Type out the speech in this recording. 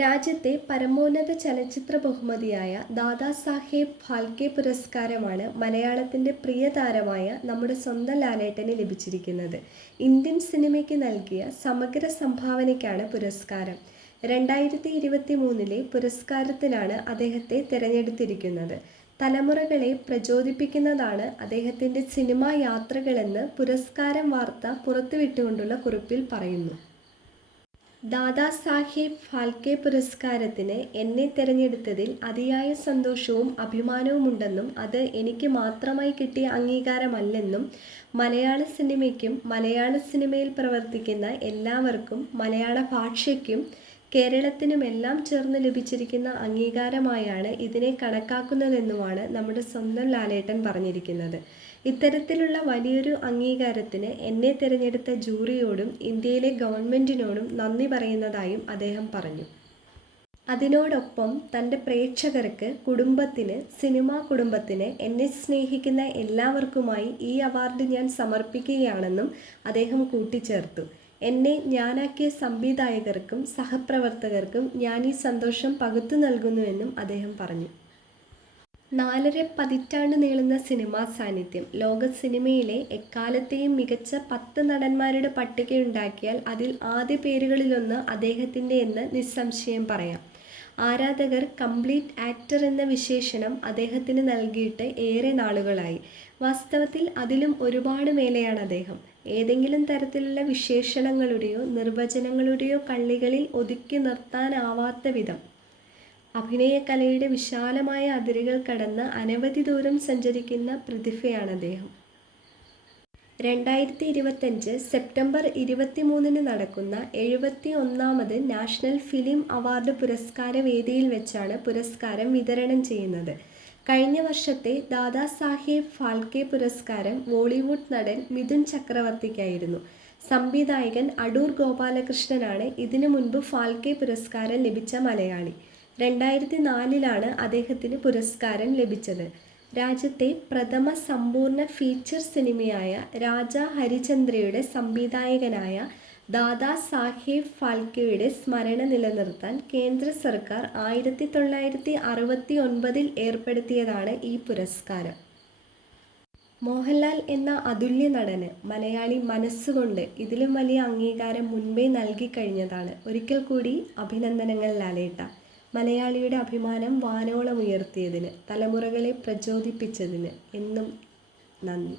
രാജ്യത്തെ പരമോന്നത ചലച്ചിത്ര ബഹുമതിയായ ദാദാസാഹേബ് ഫാൽക്കെ പുരസ്കാരമാണ് മലയാളത്തിൻ്റെ പ്രിയ താരമായ നമ്മുടെ സ്വന്തം ലാലേട്ടന് ലഭിച്ചിരിക്കുന്നത്. ഇന്ത്യൻ സിനിമയ്ക്ക് നൽകിയ സമഗ്ര സംഭാവനയ്ക്കാണ് പുരസ്കാരം. 2023 പുരസ്കാരത്തിനാണ് അദ്ദേഹത്തെ തിരഞ്ഞെടുത്തിരിക്കുന്നത്. തലമുറകളെ പ്രചോദിപ്പിക്കുന്നതാണ് അദ്ദേഹത്തിൻ്റെ സിനിമാ യാത്രകളെന്ന് പുരസ്കാരം വാർത്ത പുറത്തുവിട്ടുകൊണ്ടുള്ള കുറിപ്പിൽ പറയുന്നു. ദാദാസാഹേബ് ഫാൽക്കെ പുരസ്കാരത്തിന് എന്നെ തിരഞ്ഞെടുത്തതിൽ അതിയായ സന്തോഷവും അഭിമാനവുമുണ്ടെന്നും അത് എനിക്ക് മാത്രമായി കിട്ടിയ അംഗീകാരമല്ലെന്നും മലയാള സിനിമയ്ക്കും മലയാള സിനിമയിൽ പ്രവർത്തിക്കുന്ന എല്ലാവർക്കും മലയാള ഭാഷയ്ക്കും കേരളത്തിനുമെല്ലാം ചേർന്ന് ലഭിച്ചിരിക്കുന്ന അംഗീകാരമായാണ് ഇതിനെ കണക്കാക്കുന്നതെന്നുമാണ് നമ്മുടെ സ്വന്തം ലാലേട്ടൻ പറഞ്ഞിരിക്കുന്നത്. ഇത്തരത്തിലുള്ള വലിയൊരു അംഗീകാരത്തിന് എന്നെ തിരഞ്ഞെടുത്ത ജൂറിയോടും ഇന്ത്യയിലെ ഗവൺമെൻറ്റിനോടും നന്ദി പറയുന്നതായും അദ്ദേഹം പറഞ്ഞു. അതിനോടൊപ്പം തൻ്റെ പ്രേക്ഷകർക്ക്, കുടുംബത്തിന്, സിനിമാ കുടുംബത്തിന്, എന്നെ സ്നേഹിക്കുന്ന എല്ലാവർക്കുമായി ഈ അവാർഡ് ഞാൻ സമർപ്പിക്കുകയാണെന്നും അദ്ദേഹം കൂട്ടിച്ചേർത്തു. എന്നെ ഞാനാക്കിയ സംവിധായകർക്കും സഹപ്രവർത്തകർക്കും ഞാൻ ഈ സന്തോഷം പകുത്തു നൽകുന്നുവെന്നും അദ്ദേഹം പറഞ്ഞു. 4.5 പതിറ്റാണ്ട് നീളുന്ന സിനിമാ സാന്നിധ്യം. ലോക സിനിമയിലെ എക്കാലത്തെയും മികച്ച 10 നടന്മാരുടെ പട്ടികയുണ്ടാക്കിയാൽ അതിൽ ആദ്യ പേരുകളിലൊന്ന് അദ്ദേഹത്തിൻ്റെ എന്ന് നിസ്സംശയം പറയാം. ആരാധകർ കംപ്ലീറ്റ് ആക്ടർ എന്ന വിശേഷണം അദ്ദേഹത്തിന് നൽകിയിട്ട് ഏറെ നാളുകളായി. വാസ്തവത്തിൽ അതിലും ഒരുപാട് മേലെയാണ് അദ്ദേഹം. ഏതെങ്കിലും തരത്തിലുള്ള വിശേഷണങ്ങളുടെയോ നിർവചനങ്ങളുടെയോ കള്ളികളിൽ ഒതുക്കി നിർത്താനാവാത്ത വിധം അഭിനയകലയുടെ വിശാലമായ അതിരുകൾ കടന്ന് അനവധി ദൂരം സഞ്ചരിക്കുന്ന പ്രതിഭയാണ് അദ്ദേഹം. 2025 സെപ്റ്റംബർ 23 നടക്കുന്ന 71ാമത് നാഷണൽ ഫിലിം അവാർഡ് പുരസ്കാര വേദിയിൽ വെച്ചാണ് പുരസ്കാരം വിതരണം ചെയ്യുന്നത്. കഴിഞ്ഞ വർഷത്തെ ദാദാസാഹേബ് ഫാൽക്കെ പുരസ്കാരം ബോളിവുഡ് നടൻ മിഥുൻ ചക്രവർത്തിക്കായിരുന്നു. സംവിധായകൻ അടൂർ ഗോപാലകൃഷ്ണനാണ് ഇതിനു മുൻപ് ഫാൽക്കെ പുരസ്കാരം ലഭിച്ച മലയാളി. 2004 അദ്ദേഹത്തിന് പുരസ്കാരം ലഭിച്ചത്. രാജ്യത്തെ പ്രഥമ സമ്പൂർണ്ണ ഫീച്ചർ സിനിമയായ രാജാ ഹരിചന്ദ്രയുടെ സംവിധായകനായ ദാദാസാഹേബ് ഫാൽക്കെയുടെ സ്മരണ നിലനിർത്താൻ കേന്ദ്ര സർക്കാർ 1969 ഏർപ്പെടുത്തിയതാണ് ഈ പുരസ്കാരം. മോഹൻലാൽ എന്ന അതുല്യ നടന് മലയാളി മനസ്സുകൊണ്ട് ഇതിലും വലിയ അംഗീകാരം മുൻപേ നൽകിക്കഴിഞ്ഞതാണ്. ഒരിക്കൽ കൂടി അഭിനന്ദനങ്ങൾ ലാലേട്ട. മലയാളിയുടെ അഭിമാനം വാനോളം ഉയർത്തിയതിന്, തലമുറകളെ പ്രചോദിപ്പിച്ചതിന് എന്നും നന്ദി.